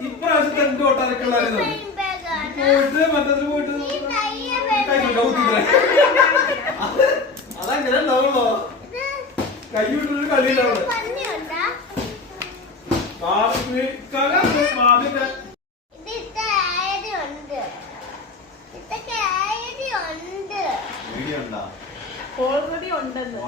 ഇപ്രാവശ്യത്തെ എന്റെ ഓട്ടാരക്കുള്ളായിരുന്നു പോയിട്ട് മറ്റതിൽ പോയിട്ട് അതങ്ങനെ ഉണ്ടാവുള്ളോ കൈ വിട്ടൊരു കളിയിലാവുള്ളൂ ഓൾറെഡി ഉണ്ടെന്ന്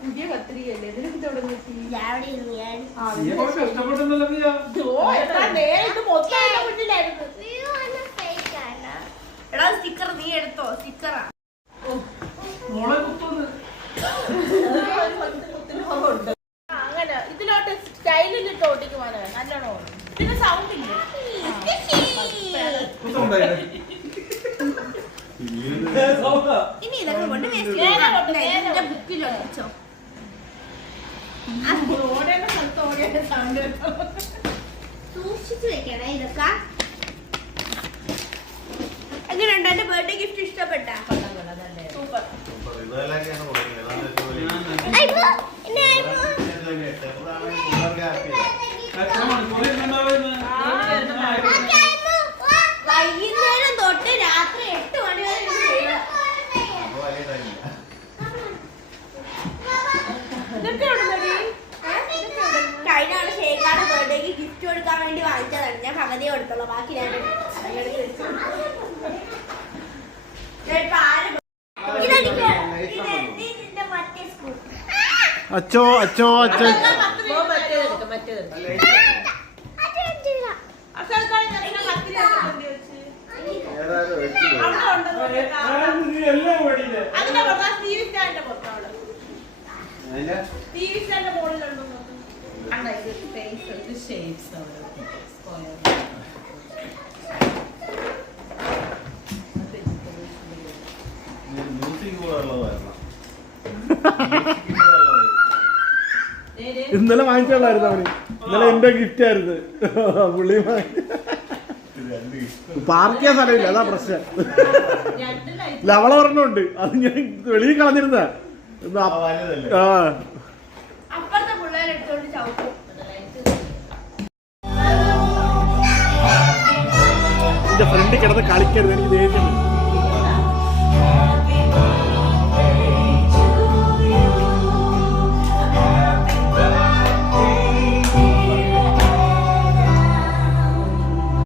പുതിയ കത്തിരിക്കല്ലേ എടാ സ്റ്റിക്കർ നീ എടുത്തോ സ്റ്റിക്കറാ അങ്ങനെ ഇതിലോട്ട് സ്റ്റൈലിലിട്ട് ഓട്ടിക്കുവാന് നല്ലോണം ഇതിന് സൗണ്ട് ഇല്ല ഇനി ഇതൊക്കെ കൊണ്ട് ബുക്കിൽ ഒട്ടിച്ചോ ഓടേണ്ട സ്ഥലത്ത് ഓടേണ്ട സൗണ്ട് സൂക്ഷിച്ചു വെക്കണേ ഇതൊക്കെ എങ്ങനെയുണ്ട് എന്റെ ബർത്ത്ഡേ ഗിഫ്റ്റ് ഇഷ്ടപ്പെട്ട സൂപ്പർ വൈകുന്നേരം തൊട്ട് രാത്രി 8 മണി വരെ കഴിഞ്ഞ ആള് ഷേഖാണ് ബർത്ത്ഡേക്ക് ഗിഫ്റ്റ് കൊടുക്കാൻ വേണ്ടി വാങ്ങിച്ചതാണ് ഞാൻ പകുതിയെ കൊടുത്തുള്ളൂ ബാക്കി ഞാൻ അച്ചോ അച്ചോ അച്ചോ ഇന്നലെ വാങ്ങിച്ചോളായിരുന്നു അവന് ഇന്നലെ എന്റെ ഗിഫ്റ്റ് ആയിരുന്നു പുള്ളി പാർക്ക് ചെയ്യാൻ സ്ഥലമില്ല അതാ പ്രശ്നം ലവള പറഞ്ഞുണ്ട് അത് ഞാൻ വെളിയിൽ കളഞ്ഞിരുന്ന എന്റെ ഫ്രണ്ട് കിടന്ന് കളിക്കരുത് എനിക്ക് ദേഷ്യം